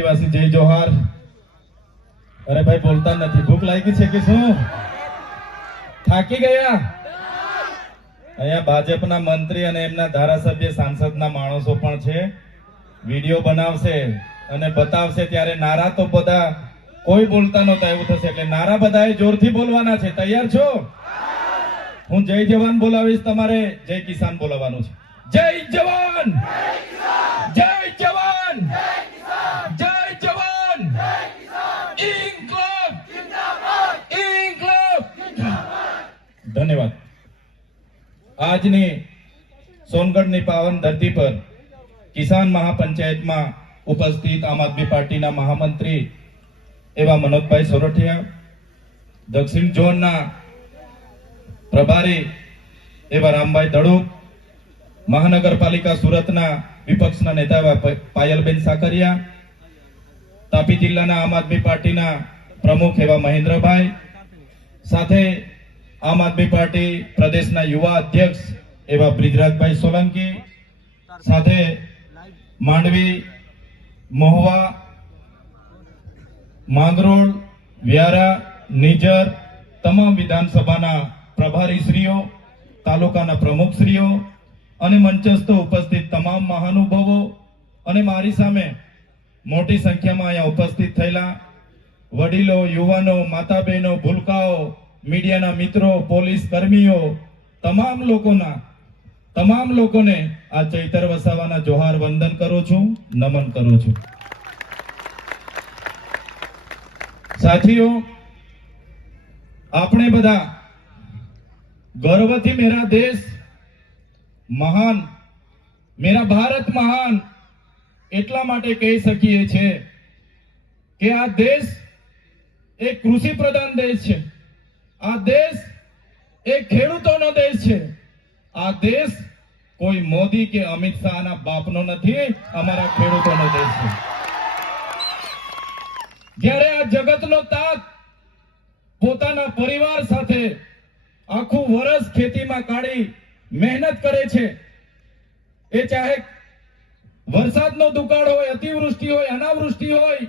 આદિવાસી જય જોહાર. અરે ભાઈ બોલતા નથી, ભૂખ લાગી છે કે શું? થાકી ગયા? અહીંયા ભાજપના મંત્રી અને એમના ધારાસભ્ય સાંસદના માણસો પણ છે. વિડીયો બનાવશે અને બતાવશે ત્યારે નારા તો બધા કોઈ બોલતા નહોતા એવું થશે, એટલે નારા બધાએ જોરથી બોલવાના છે. તૈયાર છો? હું જય જવાન બોલાવીશ, તમારે જય કિસાન બોલાવવાનું છે. જય જવાન, જય જવાન, જય જવાન, ઇન્કલાબ જિંદાબાદ, ઇન્કલાબ જિંદાબાદ. ધન્યવાદ. આજની સોનગઢની પાવન ધરતી પર કિસાન મહાપંચાયતમાં ઉપસ્થિત આમ આદમી પાર્ટીના મહામંત્રી એવા મનોજભાઈ સોરઠિયા, દક્ષિણ ઝોનના પ્રભારી એવા રામભાઈ દડુક, મહાનગરપાલિકા સુરતના વિપક્ષના નેતા એવા પાયલબેન સાકરિયા, તાપી જિલ્લાના આમ આદમી પાર્ટીના પ્રમુખ એવા મહેન્દ્રભાઈ, સાથે આમ આદમી પાર્ટી પ્રદેશના યુવા અધ્યક્ષ એવા બ્રિજરાજભાઈ સોલંકી, સાથે માંડવી, મહુવા, માંગરોળ, વ્યારા, નિઝર તમામ વિધાનસભાના પ્રભારીશ્રીઓ, તાલુકાના પ્રમુખશ્રીઓ અને મંચસ્થ ઉપસ્થિત તમામ મહાનુભાવો અને મારી સામે મોટી સંખ્યામાં અહીંયા ઉપસ્થિત થયેલા વડીલો, યુવાનો, માતા બહેનો, ભૂલકાઓ, મીડિયાના મિત્રો, પોલીસ કર્મીઓ, તમામ લોકોને આ ચૈતર વસાવાના જોહાર વંદન કરું છું, નમન કરું છું. સાથીઓ, આપણે બધા ગર્વથી મેરા દેશ મહાન, મેરા ભારત મહાન એટલા માટે કહી શકીએ છીએ કે આ દેશ એક કૃષિ પ્રધાન દેશ છે. આ દેશ એક ખેડૂતોનો દેશ છે. આ દેશ કોઈ મોદી કે અમિત શાહના બાપનો નથી, અમારા ખેડૂતોનો દેશ છે. જ્યારે આ જગતનો તાત પોતાના પરિવાર સાથે આખું વર્ષ ખેતીમાં કાઢી મહેનત કરે છે, એ ચાહે વરસાદનો દુકાળ હોય, અતિવૃષ્ટિ હોય, અનાવૃષ્ટિ હોય,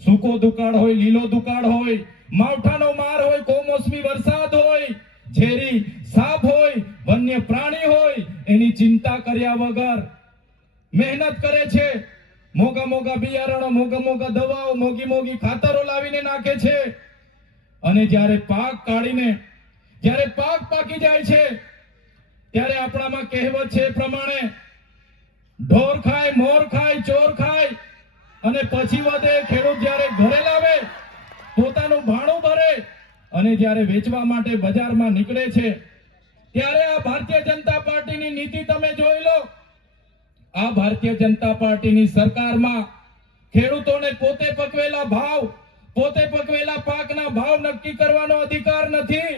સૂકો દુકાળ હોય, લીલો દુકાળ હોય, માવઠાનો માર હોય, કમોસમી વરસાદ હોય, ઝેરી સાપ હોય, વન્ય પ્રાણી હોય, એની ચિંતા કર્યા વગર મહેનત કરે છે. મોગા મોગા બિયારણો, મોગા મોગા દવાઓ, મોગી મોગી ખાતરો લાવીને નાખે છે. અને જ્યારે પાક કાઢીને જ્યારે પાક પાકી જાય છે ત્યારે આપણામાં કહેવત છે એ પ્રમાણે ઢોર ખાય, મોર ખાય, ચોર ખાય અને પછી વધે. ખેડૂત જ્યારે ઘરે લાવે, પોતાનું ભાણું ભરે અને જ્યારે વેચવા માટે બજારમાં નીકળે છે ત્યારે આ ભારતીય જનતા પાર્ટીની નીતિ તમે જોઈ લો. આ ભારતીય જનતા પાર્ટીની સરકારમાં ખેડૂતોને પોતે પકવેલા ભાવ, પોતે પકવેલા પાકના ભાવ નક્કી કરવાનો અધિકાર નથી.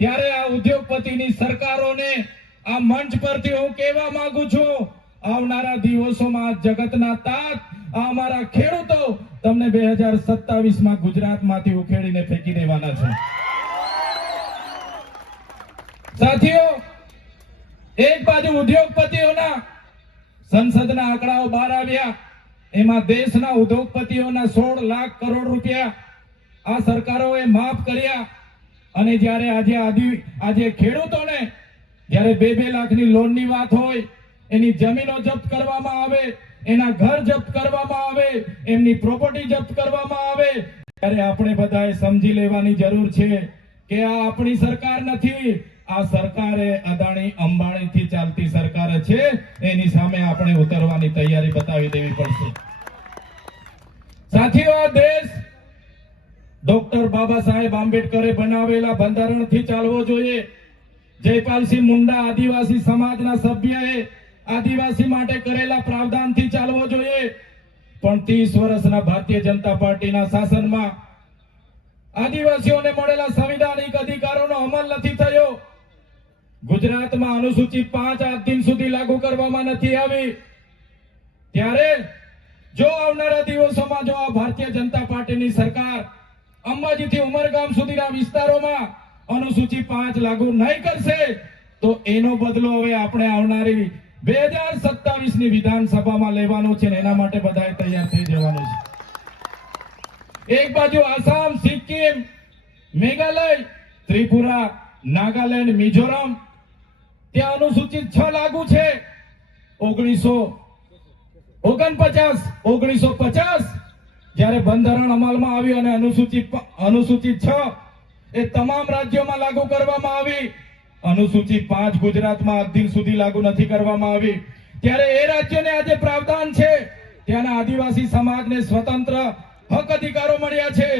ત્યારે આ ઉદ્યોગપતિની સરકારોને આ મંચ પરથી હું કહેવા માંગુ છું, આવનારા દિવસોમાં જગતના તાત આ અમારા ખેડૂતો તમને 2027માં ગુજરાતમાંથી ઉખેડીને ફેંકી દેવાના છે. સાથીઓ, એક બાજુ ઉદ્યોગપતિઓના સંસદના આંકડાઓ બહાર આવ્યા, એમાં દેશના ઉદ્યોગપતિઓના 16 લાખ કરોડ રૂપિયા આ સરકારોએ માફ કર્યા. અને જ્યારે આજે ખેડૂતોને જ્યારે 2-2 લાખની લોનની વાત હોય, એની જમીનો જપ્ત કરવામાં આવે, એના ઘર જપ્ત કરવામાં આવે, એમની પ્રોપર્ટી જપ્ત કરવામાં આવે, ત્યારે આપણે બધાએ સમજી લેવાની જરૂર છે કે આ આપણી સરકાર નથી. આ સરકારે અદાણી અંબાણીથી ચાલતી સરકાર છે. એની સામે આપણે ઉતરવાની તૈયારી બતાવી દેવી પડશે. સાથીઓ, આ દેશ ડોક્ટર બાબા સાહેબ આંબેડકરે બનાવેલા બંધારણથી ચાલવો જોઈએ. જયપાલસિંહ મુંડા આદિવાસી સમાજના સભ્યએ આદિવાસી માટે કરેલા પ્રાવધાનથી ચાલવો જોઈએ. પણ 30 વર્ષના ભારતીય જનતા પાર્ટીના શાસનમાં આદિવાસીઓને મળેલા સંવિધાનિક અધિકારોનો અમલ નથી થયો. ગુજરાતમાં અનુસૂચિ 5 આજ દિન સુધી લાગુ કરવામાં નથી આવી. ત્યારે જો આવનારા દિવસોમાં જો આ ભારતીય જનતા પાર્ટીની સરકાર અંબાજીથી ઉમરગામ સુધીના વિસ્તારોમાં અનુસૂચિ 5 લાગુ નહીં કરશે તો એનો બદલો હવે આપણે આવનારી 2027 ની વિધાનસભામાં લેવાનું છે ને એના માટે બધાએ તૈયાર થઈ જવાનું છે. એક બાજુ આસામ, સિક્કિમ, મેઘાલય, ત્રિપુરા, નાગાલેન્ડ, મિઝોરમ ત્યાં અનુસૂચિત 6 લાગુ છે. 1950 જ્યારે બંધારણ અમલમાં આવ્યું અને અનુસૂચિત 6 એ તમામ રાજ્યોમાં લાગુ કરવામાં આવી. અનુસૂચિત 5 ગુજરાતમાં આજ દિન સુધી લાગુ નથી કરવામાં આવી. ત્યારે એ રાજ્યોને આજે પ્રાવધાન છે, ત્યાંના આદિવાસી સમાજને સ્વતંત્ર હક અધિકારો મળ્યા છે.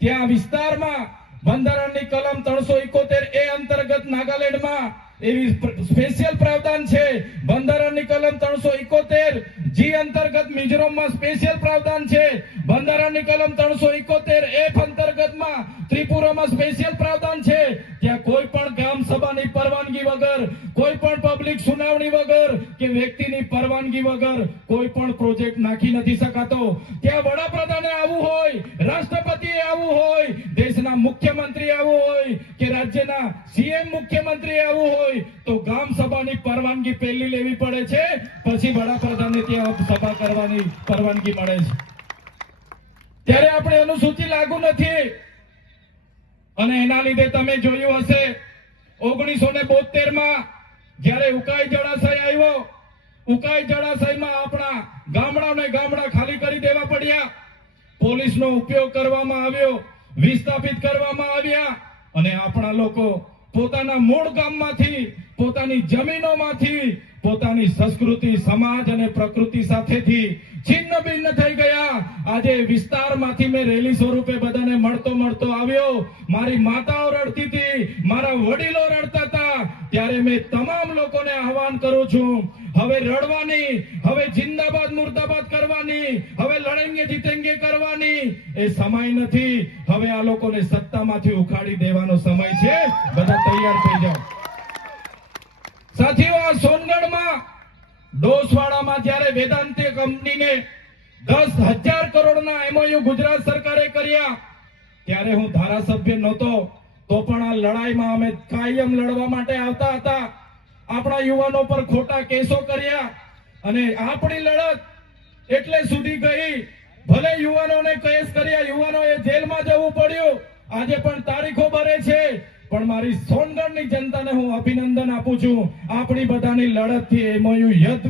ત્યાં વિસ્તારમાં બંધારણની કલમ 371 એ અંતર્ગત નાગાલેન્ડમાં એવી સ્પેશિયલ પ્રાવધાન છે. બંધારણની કલમ 371 જી અંતર્ગત મિઝોરમમાં સ્પેશિયલ પ્રાવધાન છે. બંધારણની કલમ 371 એફ અંતર્ગતમાં ત્રિપુરામાં સ્પેશિયલ પ્રાવધાન છે. ત્યાં કોઈ પણ ગ્રામ સભાની પરવાનગી વગર, કોઈ પણ પબ્લિક સુનાવણી વગર કે વ્યક્તિની પરવાનગી વગર કોઈ પણ પ્રોજેક્ટ નાખી નથી શકાતો. ત્યાં વડાપ્રધાને આવવું હોય, રાષ્ટ્રપતિએ આવવું હોય, દેશના મુખ્યમંત્રી આવવું હોય કે રાજ્યના સીએમ મુખ્યમંત્રી આવવું હોય તો ગ્રામ સભાની પરવાનગી પહેલી લેવી પડે છે, પછી વડાપ્રધાનને ત્યાં સભા કરવાની પરવાનગી મળે છે. ત્યારે આપણે અનુસૂચિ લાગુ નથી અને એના લીધે તમે જોયું હશે 1972 જ્યારે ઉકાઈ જળાશય આવ્યો, ઉકાઈ જળાશયમાં આપણા ગામડા ખાલી કરી દેવા પડ્યા. પોલીસનો ઉપયોગ કરવામાં આવ્યો, વિસ્થાપિત કરવામાં આવ્યા અને આપણા લોકો પોતાના મૂળ ગામમાંથી, પોતાની જમીનોમાંથી, પોતાની સંસ્કૃતિ, સમાજ અને પ્રકૃતિ સાથેથી છિન્ન ભિન્ન થઈ ગયા. આજે વિસ્તારમાંથી મેં રેલી સ્વરૂપે બધાને મળતો આવ્યો. મારી માતાઓ રડતી હતી, મારા વડીલો રડતા હતા. ત્યારે મેં તમામ લોકોને આહવાન કરું છું, હવે રડવાની, હવે જિંદાબાદ મુર્દાબાદ કરવાની, હવે લડેંગે જીતેંગે કરવાની એ સમય નથી. હવે આ લોકોને સત્તામાંથી ઉખાડી દેવાનો સમય છે. બધા તૈયાર થઈ જાઓ. સાથીઓ, આ સોનગઢમાં ડોસવાડામાં જ્યારે વેદાંત કંપનીને 10,000 કરોડના MOU ગુજરાત સરકારે કર્યા, ત્યારે હું ધારાસભ્ય નહોતો, તો પણ આ લડાઈમાં અમે કાયમ લડવા માટે આવતા હતા. આપણા યુવાનો પર ખોટા કેસો કર્યા અને આપણી લડત એટલે સુધી ગઈ. ભલે યુવાનોને કેસ કર્યા, યુવાનોએ જેલમાં જવું પડ્યું, આજે પણ તારીખો ભરે છે, પણ મારી સોનગઢની જનતાને હું અભિનંદન આપું છું. આપણી બધાની લડતથી MOU રદ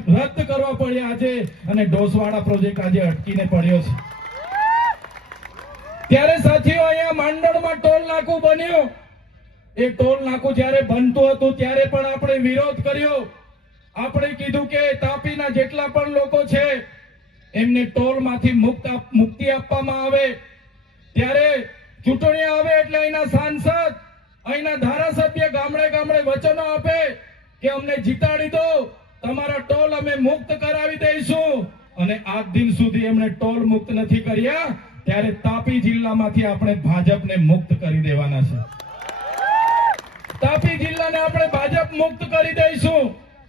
કરવા પડ્યા આજે અને ડોસવાડા પ્રોજેક્ટ આજે અટકીને પડ્યો છે. ત્યારે સાથીઓ, અહીંયા માંડળમાં ટોલ નાકું બન્યું. એ ટોલ નાકું જ્યારે બનતું હતું ત્યારે પણ આપણે વિરોધ કર્યો. આપણે કીધું કે તાપીના જેટલા પણ લોકો છે એમને ટોલમાંથી મુક્તિ આપવામાં આવે. ત્યારે ચૂંટણી આવે એટલે અહીંના સાંસદ, અહીંના ધારાસભ્ય ગામડે વચનો આપે કે અમને જીતાડી દો, તમારા ટોલ અમે મુક્ત કરાવી દઈશું, અને આજ દિન સુધી એમણે ટોલ મુક્ત નથી કર્યા. ત્યારે તાપી જિલ્લામાંથી આપણે ભાજપને મુક્ત કરી દેવાના છે. તાપી જિલ્લાને આપણે ભાજપ મુક્ત કરી દઈશું,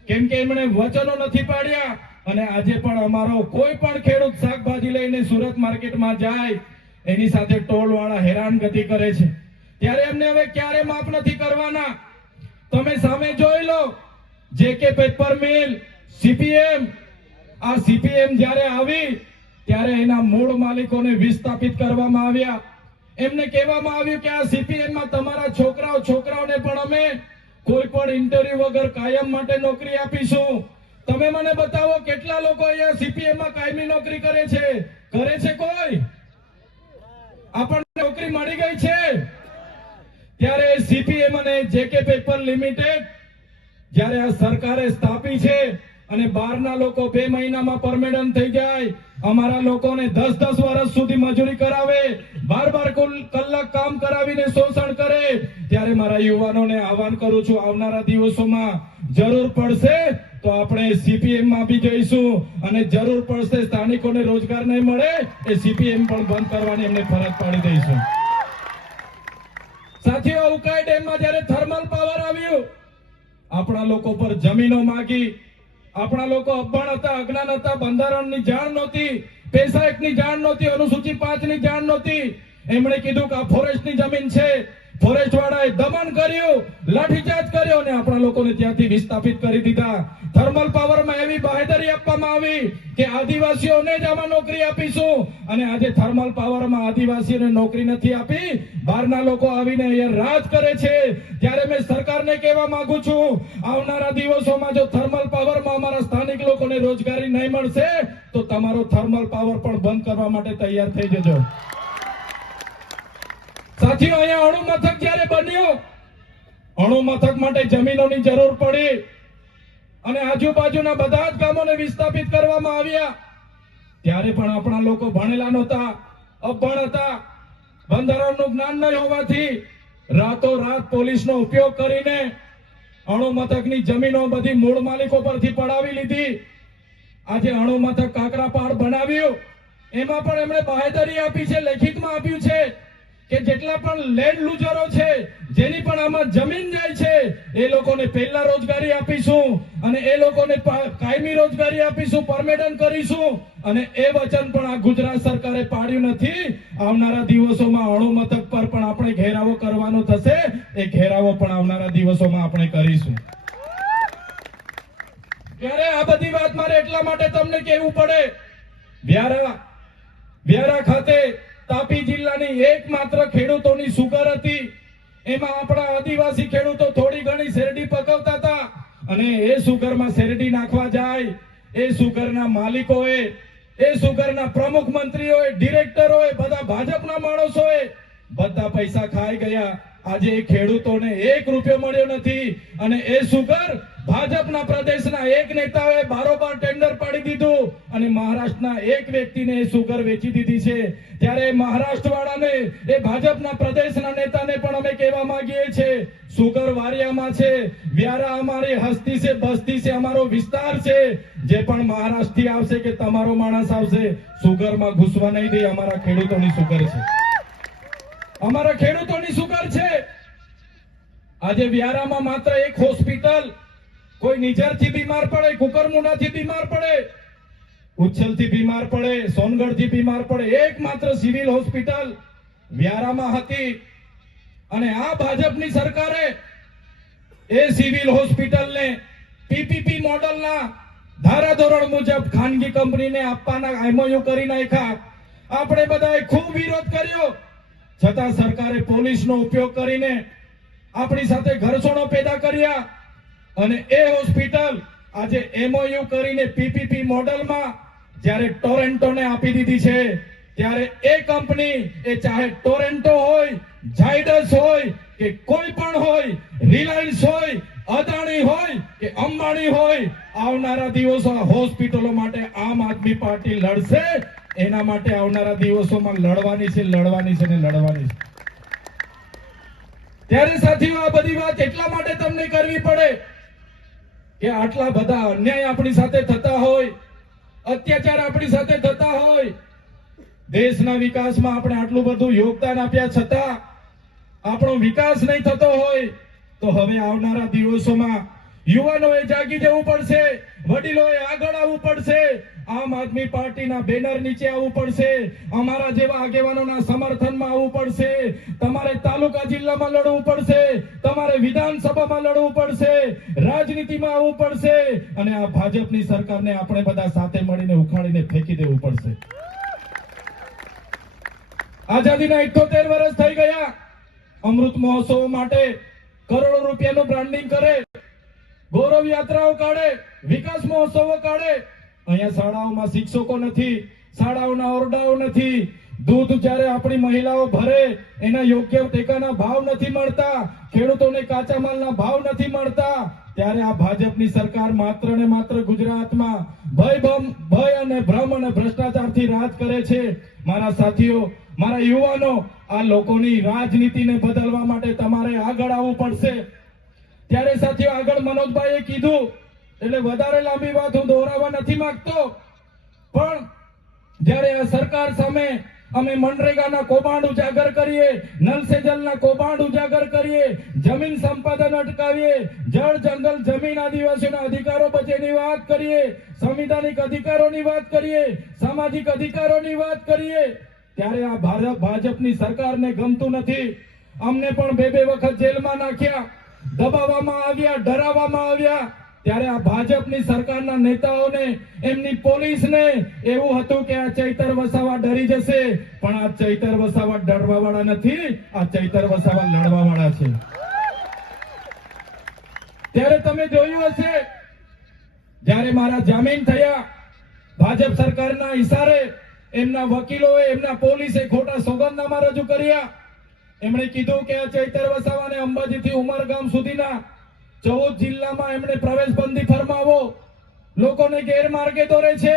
કેમ કે એમણે વચનો નથી પાડ્યા. અને આજે પણ અમારો કોઈ પણ ખેડૂત શાકભાજી લઈને સુરત માર્કેટમાં જાય, એની સાથે ટોલ વાળા હેરાનગતિ કરે છે. ત્યારે એમને હવે ક્યારે માફ નથી કરવાના. તમે સામે જોઈ લો, JK પેપર મિલ, CPM, આ CPM જ્યારે આવી ત્યારે એના મૂળ માલિકોને વિસ્થાપિત કરવામાં આવ્યા. એમને કહેવામાં આવ્યું કે આ CPM માં તમારા છોકરાઓને પણ અમે કોઈ પણ ઇન્ટરવ્યુ વગર કાયમ માટે નોકરી આપીશું. તમે મને બતાવો કેટલા લોકો અહીંયા CPM માં કાયમી નોકરી કરે છે? કોઈ? આપણને નોકરી મળી ગઈ છે? ત્યારે CPM અને JK પેપર લિમિટેડ જ્યારે આ સરકારે સ્થાપી છે અને બહારના લોકો 2 મહિનામાં પરમેનન્ટ થઈ જાય, અમારા લોકોને 10 વર્ષ સુધી મજૂરી કરાવે, 12 કલાક કામ કરાવીને શોષણ કરે, ત્યારે મારા યુવાનોને આહવાન કરું છું, આવનારા દિવસોમાં જરૂર પડશે તો આપણે CPM માં બી જઈશું અને જરૂર પડશે સ્થાનિકોને રોજગાર નહીં મળે એ CPM પણ બંધ કરવાની એમને ફરજ પાડી દઈશું. સાથીઓ, ઉકાઈ ડેમમાં જ્યારે થર્મલ પાવર આવ્યું, આપણા લોકો પર જમીનો માંગી. આપણા લોકો અભણ હતા, અજ્ઞાન હતા, બંધારણની જાણ નહોતી, પેસા એક્ટની જાણ નહોતી, અનુસૂચિ 5 ની જાણ નહોતી. એમણે કીધું કે આ ફોરેસ્ટની જમીન છે, ફોરેસ્ટ વાળાએ દમન કર્યું, લાઠીચાર્જ કર્યો અને આપણા લોકોને ત્યાંથી વિસ્થાપિત કરી દીધા. થર્મલ પાવરમાં એવી બાહેધરી આપવામાં આવી કે આદિવાસીઓને જ આમાં નોકરી આપીશું, અને આજે થર્મલ પાવરમાં આદિવાસીઓને નોકરી નથી આપી, બહારના લોકો આવીને અહીંયા રાજ કરે છે. ત્યારે મેં સરકારને કહેવા માંગુ છું, આવનારા દિવસોમાં જો થર્મલ પાવરમાં અમારા સ્થાનિક લોકોને રોજગારી નહીં મળશે તો તમારો થર્મલ પાવર પણ બંધ કરવા માટે તૈયાર થઈ જજો. સાથીઓ, અહીંયા અણુ મથક જ્યારે બન્યું, અણુ મથક માટે જમીનોની જરૂર પડી અને આજુબાજુના બધા જ ગામોને વિસ્થાપિત કરવામાં આવ્યા. ત્યારે પણ આપણા લોકો ભણેલા નહોતા, અભણ હતા, બંધારણનું જ્ઞાન નહીં હોવાથી રાતોરાત પોલીસનો ઉપયોગ કરીને અણુ મથકની જમીનો બધી મૂળ માલિકો પરથી પડાવી લીધી. આજે અણુ મથક કાકરાપાડ બનાવ્યું, એમાં પણ એમણે બાહેધરી આપી છે, લેખિતમાં આપ્યું છે કે જેટલા પણ લેન્ડ લૂઝરો છે, જેની પણ આમાં જમીન જાય છે, એ લોકોને પહેલા રોજગારી આપીશું અને એ લોકોને કાયમી રોજગારી આપીશું, પરમેનન્ટ કરીશું. અને એ વચન પણ આ ગુજરાત સરકારે પાડ્યું નથી. આવનારા દિવસોમાં અણુ મથક પર પણ આપણે ઘેરાવો કરવાનો થશે. એ ઘેરાવો પણ આવનારા દિવસોમાં આપણે કરીશું. ત્યારે આ બધી વાત મારે એટલા માટે તમને કહેવું પડે, વ્યારા ખાતે તાપી જિલ્લાની એકમાત્ર ખેડૂતોની સુગર હતી. એમાં આપણા આદિવાસી ખેડૂતો થોડી ઘણી શેરડી પકવતા હતા, અને એ સુગરમાં શેરડી નાખવા જાય, એ સુગરના માલિકોએ, એ સુગરના પ્રમુખ મંત્રીઓએ, ડિરેક્ટરોએ, બધા ભાજપના માણસોએ બધા પૈસા ખાઈ ગયા. આજે ખેડૂતોને 1 રૂપિયો મળ્યો નથી, અને એ સુગર ભાજપના પ્રદેશના એક નેતાએ બારોબાર ટેન્ડર પાડી દીધું અને મહારાષ્ટ્રના એક વ્યક્તિને એ સુગર વેચી દીધી છે. ત્યારે મહારાષ્ટ્ર વાળાને, એ ભાજપના પ્રદેશના નેતાને પણ અમે કહેવા માંગીએ છીએ, સુગર વારિયામાં છે, વ્યારા અમારી હસ્તી છે, બસ્તી છે, અમારો વિસ્તાર છે. જે પણ મહારાષ્ટ્રથી આવશે કે તમારો માણસ આવશે, સુગરમાં ઘૂસવા નહીં દે. અમારા ખેડૂતોની સુગર છે, અમારા ખેડૂતોની સુગર છે. આજે વ્યારામાં માત્ર એક હોસ્પિટલ, કોઈ નિઝરથી બીમાર પડે, કુકરમુંડાથી બીમાર પડે, ઉચ્છલથી બીમાર પડે, સોનગઢથી બીમાર પડે, એકમાત્ર સિવિલ હોસ્પિટલ વ્યારામાં હતી. અને આ ભાજપની સરકારે એ સિવિલ હોસ્પિટલને પીપીપી મોડલના ધારાધોરણ મુજબ ખાનગી કંપનીને આપવાના એમઓયુ કરી નાખ્યા. આપણે બધાએ ખૂબ વિરોધ કર્યો, છતાં સરકારે પોલીસનો ઉપયોગ કરીને આપણી સાથે ઘર્ષણો પેદા કર્યા અને એ હોસ્પિટલ આજે એમઓયુ કરીને પીપીપી મોડલમાં જ્યારે ટોરેન્ટોને આપી દીધી છે. ત્યારે એ કંપની, એ ચાહે ટોરેન્ટો હોય, ઝાયડસ હોય કે કોઈ પણ હોય, રિલાયન્સ હોય, અદાણી હોય કે અંબાણી હોય, આવનારા દિવસો હોસ્પિટલો માટે આમ આદમી પાર્ટી લડશે. એના માટે આવનારા દિવસોમાં લડવાની છે, લડવાની છે ને લડવાની છે. ત્યારે સાથીઓ, આ બધી વાત એટલા માટે તમને કરવી પડે કે આટલા બધા અન્યાય આપણી સાથે થતા હોય, અત્યાચાર આપણી સાથે થતા હોય, દેશના વિકાસમાં આપણે આટલું બધું યોગદાન આપ્યા છતાં આપણો વિકાસ નહીં થતો હોય, તો હવે આવનારા દિવસોમાં યુવાનોએ જાગી જવું પડશે, વડીલોએ આગળ આવવું પડશે, આમ આદમી પાર્ટીના બેનર નીચે આવવું પડશે, અમારા જેવા આગેવાનોના સમર્થનમાં આવવું પડશે. તમારે તાલુકા જિલ્લામાં લડવું પડશે, તમારે વિધાનસભામાં લડવું પડશે, રાજનીતિમાં આવવું પડશે, અને આ ભાજપની સરકારને આપણે બધા સાથે મળીને ઉખાડીને ફેંકી દેવું પડશે. આઝાદીના 78 વર્ષ થઈ ગયા. અમૃત મહોત્સવ માટે કરોડો રૂપિયાનું બ્રાન્ડિંગ કરે, ગૌરવ યાત્રાઓ કાઢે, વિકાસ મહોત્સવો કાઢે. અહીંયા શાળાઓમાં શિક્ષકો નથી, શાળાઓના ઓરડાઓ નથી, દૂધ જ્યારે આપણી મહિલાઓ ભરે એના યોગ્ય ટેકાના ભાવ નથી મળતા, ખેડૂતોને કાચા માલના ભાવ નથી મળતા. ત્યારે આ ભાજપની સરકાર માત્ર ને માત્ર ગુજરાતમાં ભય અને ભ્રમ અને ભ્રષ્ટાચારથી રાજ કરે છે. મારા સાથીઓ, મારા યુવાનો, આ લોકોની રાજનીતિને બદલવા માટે તમારે આગળ આવવું પડશે. ત્યારે સાથીઓ, આગળ મનોજભાઈએ કીધું એટલે વધારે લાંબી વાત હું દોહરાવવા નથી માંગતો, પણ જ્યારે આ સરકાર સામે અમે મનરેગાના કૌભાંડ ઉજાગર કરીએ, નલ સે જલના કૌભાંડ ઉજાગર કરીએ, જમીન સંપાદન અટકાવીએ, જળ જંગલ જમીન આદિવાસીઓના અધિકારો બચેની વાત કરીએ, સંવિધાનિક અધિકારોની વાત કરીએ, સામાજિક અધિકારોની વાત કરીએ, ત્યારે આ ભાજપની સરકારને ગમતું નથી. અમને પણ બે વખત જેલમાં નાખ્યા, દબાવવામાં આવ્યા, ડરાવવામાં આવ્યા. ત્યારે આ ભાજપની સરકારના નેતાઓને, એમની પોલીસને એવું હતું કે આ ચૈતર વસાવા ડરી જશે, પણ આ ચૈતર વસાવા ડરવા વાળા નથી, આ ચૈતર વસાવા લડવા વાળા છે. ત્યારે તમે જોયું હશે, જ્યારે મારા જામીન થયા, ભાજપ સરકારના ઇશારે એમના વકીલોએ, એમના પોલીસે ખોટા સોગંદનામા રજૂ કર્યા. એમણે કીધું કે આ ચૈતર વસાવાને અંબાજીથી ઉમરગામ સુધીના 14 જિલ્લામાં એમણે પ્રવેશબંધી ફરમાવો, લોકોને ગેરમાર્ગે દોરે છે.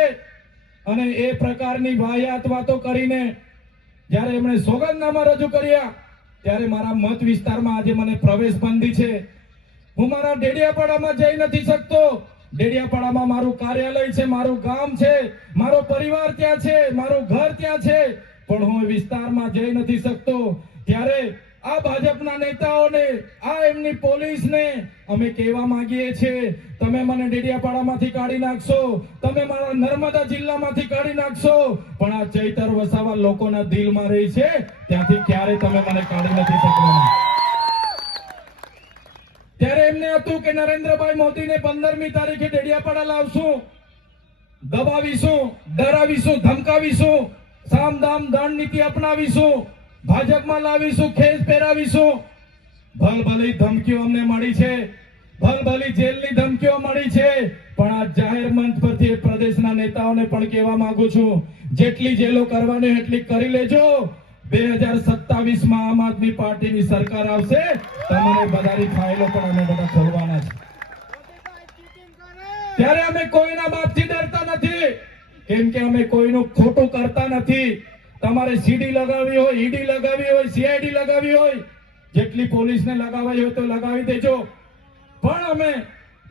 અને એ પ્રકારની વાહિયાત વાતો કરીને જ્યારે એમણે સોગંદનામા રજૂ કર્યા, ત્યારે મારા મત વિસ્તારમાં આજે મને પ્રવેશબંધી છે. હું મારા ડેડિયાપાડામાં જઈ નથી શકતો. ડેડિયાપાડામાં મારું કાર્યાલય છે, મારું ગામ છે, મારો પરિવાર ત્યાં છે, મારું ઘર ત્યાં છે, પણ હું વિસ્તારમાં જઈ નથી શકતો. ત્યારે આ ભાજપના નેતાઓને, આ એમની પોલીસને અમે કહેવા માંગીએ છીએ, તમે મને ડેડિયાપાડામાંથી કાઢી નાખશો, તમે મારા નર્મદા જિલ્લામાંથી કાઢી નાખશો, પણ આ ચૈતર વસાવા લોકોના દિલમાં રહી છે, ત્યાંથી ક્યારે તમે મને કાઢી નથી શકવાના. ત્યારે એમને હતું કે નરેન્દ્રભાઈ મોદીને 15મી તારીખે ડેડિયાપાડા લાવશું, દબાવીશું, ડરાવીશું, ધમકાવીશું, સામ દામ દંડ નીતિ અપનાવીશું, ભાજપમાં લાવીશું, ખેસ પહેરાવીશું. ભલભલી ધમકીઓ અમને મળી છે, ભલભલી જેલની ધમકીઓ મળી છે, પણ આ જાહેર મંચ પરથી પ્રદેશના નેતાઓને પણ કહેવા માંગુ છું, જેટલી જેલો કરવાની એટલી કરી લેજો. 2027માં આમ આદમી પાર્ટીની સરકાર આવશે, તમારે બધાની ફાઇલો પણ અમે બધા ખોલવાના છે. ત્યારે અમે કોઈના બાપથી ડરતા નથી, કેમ કે અમે કોઈનું ખોટું કરતા નથી. તમારે સીડી લગાવી હોય, ઈડી લગાવી હોય, સીઆઈડી લગાવી હોય, જેટલી પોલીસને લગાવી હોય તો લગાવી દેજો, પણ અમે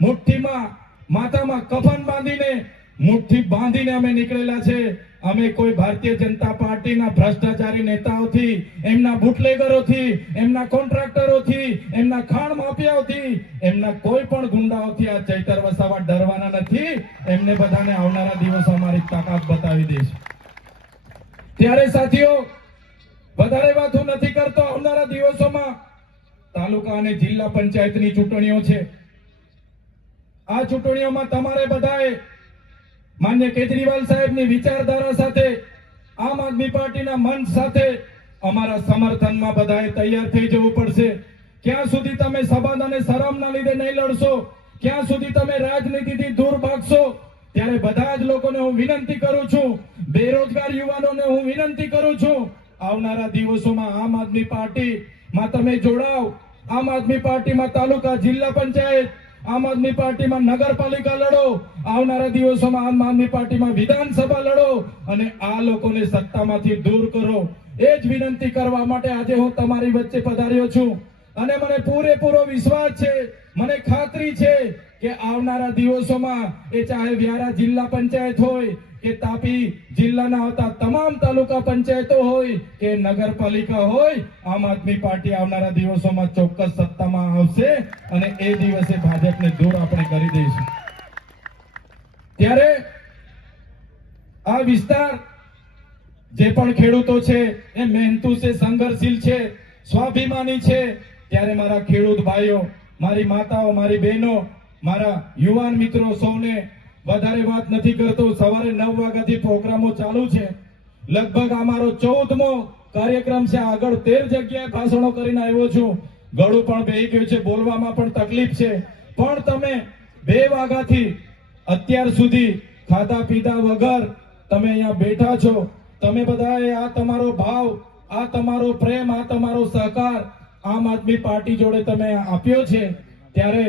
મુઠ્ઠીમાં, માથામાં કફન બાંધીને, મુઠ્ઠી બાંધીને અમે નીકળેલા છે. અમે કોઈ ભારતીય જનતા પાર્ટીના ભ્રષ્ટાચારી નેતાઓથી, એમના બુટલેગરોથી, એમના કોન્ટ્રાક્ટરોથી, એમના ખાણ માફિયાઓથી, એમના કોઈ પણ ગુંડાઓથી આ ચૈતર વસાવા ડરવાના નથી. એમને બધાને આવનારા દિવસો અમારી તાકાત બતાવી દઈશું. ત્યારે સાથીઓ, વધારે વાત હું નથી કરતો. આવનારા દિવસોમાં તાલુકા અને જિલ્લા પંચાયતની ચૂંટણીઓ છે. આ ચૂંટણીઓમાં તમારે બધાએ માન્ય કેજરીવાલ સાહેબની વિચારધારા સાથે, આમ આદમી પાર્ટીના મંચ સાથે અમારા સમર્થનમાં બધાએ તૈયાર થઈ જવું પડશે. ક્યાં સુધી તમે સબંધ અને શરમના લીધે નહીં લડશો, ક્યાં સુધી તમે રાજનીતિથી દૂર ભાગશો. ત્યારે બધા જ લોકોને હું વિનંતી કરું છું, બેરોજગાર યુવાનોને હું વિનંતી કરું છું, આવનારા દિવસોમાં આમ આદમી પાર્ટીમાં તમે જોડાઓ. આમ આદમી પાર્ટીમાં તાલુકા, જિલ્લા પંચાયત, આમ આદમી પાર્ટીમાં નગરપાલિકા લડો, આવનારા દિવસોમાં આમ આદમી પાર્ટીમાં વિધાનસભા લડો અને આ લોકોને સત્તામાંથી દૂર કરો. એ જ વિનંતી કરવા માટે આજે હું તમારી વચ્ચે પધાર્યો છું. અને મને પૂરેપૂરો વિશ્વાસ છે, મને ખાતરી છે કે આવનારા દિવસોમાં, એ ચાહે વ્યારા જિલ્લા પંચાયત હોય કે તાપી જિલ્લાના આવતા તમામ તાલુકા પંચાયતો હોય કે નગરપાલિકા હોય, આમ આદમી પાર્ટી આવનારા દિવસોમાં ચોક્કસ સત્તામાં આવશે અને એ દિવસે ભાજપને દૂર આપણે કરી દઈશું. ત્યારે આ વિસ્તાર, જે પણ ખેડૂતો છે એ મહેનતુ છે, સંઘર્ષશીલ છે, સ્વાભિમાની છે. ત્યારે મારા ખેડૂત ભાઈઓ, મારી માતાઓ, મારી બહેનો, મારા યુવાન મિત્રો, સૌને વધારે વાત નથી કરતો. સવારે 9 વાગ્યાથી પ્રોગ્રામો ચાલુ છે. લગભગ અમારો 14મો કાર્યક્રમ છે. આગળ 13 જગ્યાએ ભાષણો કરીને આવ્યો છું. ગળું પણ બેહી ગયું છે, બોલવામાં પણ તકલીફ છે. પણ તમે 2 વાગ્યાથી અત્યાર સુધી ખાધા પીધા વગર તમે અહીંયા બેઠા છો. તમે બધાએ આ તમારો ભાવ, આ તમારો પ્રેમ, આ તમારો સહકાર આમ આદમી પાર્ટી જોડે તમે આપ્યો છે. ત્યારે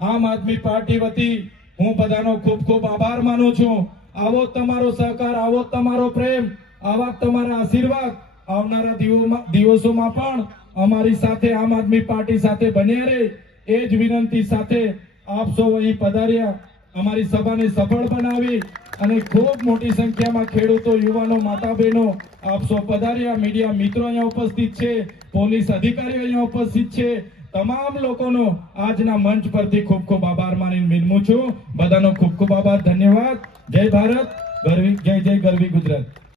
આમ આદમી પાર્ટી વતી હું બધાનો ખૂબ ખૂબ આભાર માનું છું. આવો તમારો સહકાર, આવો તમારો પ્રેમ, આવા તમારા આશીર્વાદ આવનારા દિવસોમાં પણ અમારી સાથે, આમ આદમી પાર્ટી સાથે બન્યા રહે. એ જ વિનંતી સાથે આપ સૌ અહીં પધાર્યા, અમારી સભાને સફળ બનાવી અને ખૂબ મોટી સંખ્યામાં ખેડૂતો, યુવાનો, માતા બહેનો આપ સૌ પધાર્યા. મીડિયા મિત્રો અહીંયા ઉપસ્થિત છે, પોલીસ અધિકારીઓ અહીંયા ઉપસ્થિત છે. તમામ લોકોનો આજના મંચ પરથી ખૂબ ખૂબ આભાર માનીને વિનમું છું. બધાનો ખૂબ ખૂબ આભાર, ધન્યવાદ. જય ભારત, જય જય ગરવી ગુજરાત.